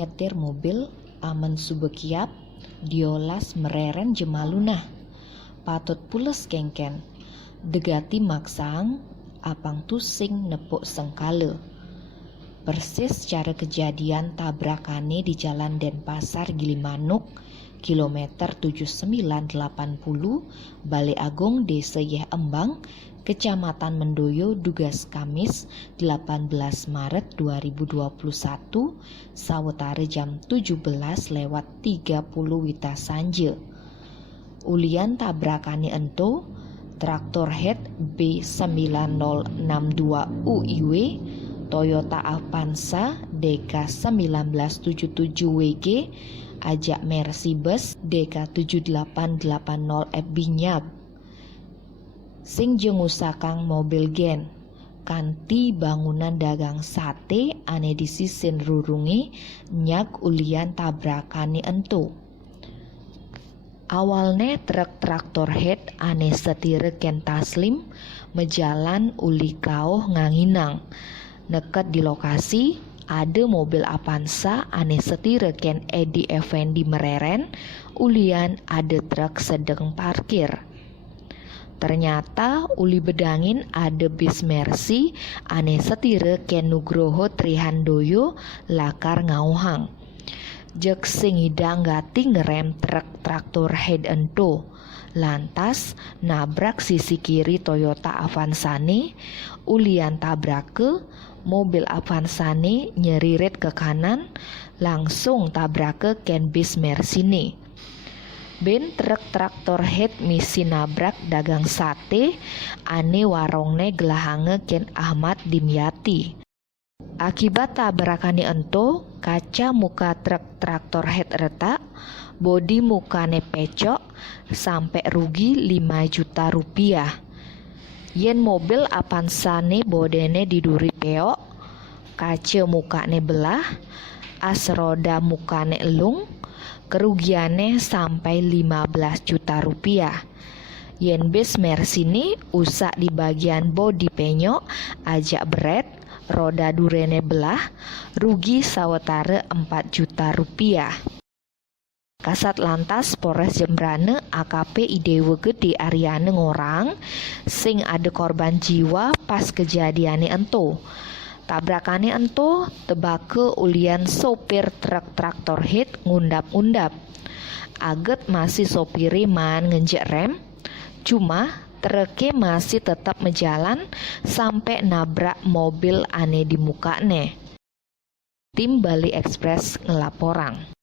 nyetir mobil amen subekiap diolas mereren jemalunah patut pules kengken degati maksang apang tusing nepuk sengkale. Persis cara kejadian tabrakane di Jalan Denpasar Gilimanuk kilometer 7980 Balai Agung Desa Yeh Embang Kecamatan Mendoyo Dugas Kamis 18 Maret 2021 sawetara jam 17:30 Wita Sanje. Ulian tabrakane ento traktor head B9062UIW Toyota Avanza DK1977WG ajak Mercy-Bus DK7880FB nyab. Sing jengusakang mobil gen kanti bangunan dagang sate ane disisin rurungi nyak ulian tabrakane ento. Awalnya truk traktor head ane setire ken taslim mejalan uli kauh nganginang. Neket di lokasi ada mobil Avanza ane setire ken Edi Effendi mereren ulian ada truk sedang parkir. Ternyata uli bedangin ada bis Mercy ane setire ken Nugroho Trihandoyo lakar ngauhang. Jek sing hidang gati ngerem truk traktor head ento. Lantas nabrak sisi kiri Toyota Avanzane, ulian tabrake mobil Avanzane nyeririt ke kanan, langsung tabrake ken bis Mercy. Ben truk traktor head misi nabrak dagang sate ane warongne gelahange ken Ahmad Dimyati. Akibat tabrakane ento, kaca muka truk traktor head retak, bodi mukane pecok, sampai rugi 5 juta rupiah. Yen mobil Avanzane bodene diduri peok, kaca mukane belah, as roda mukane elung, kerugiannya sampai 15 juta rupiah. Yen bis Mercy ini usak di bagian bodi penyok, ajak beret, roda durene belah, rugi sawetara 4 juta rupiah. Kasat Lantas Polres Jembrane AKP Idewe Gede Ariane ngorang sing ada korban jiwa pas kejadiane ento. Tabrakane ento tebake ulian sopir truk traktor head ngundap-undap. Aget masih sopiri man ngenjek rem, cuma treke masih tetap menjalan sampai nabrak mobil ane di mukane. Tim Bali Express ngelaporang.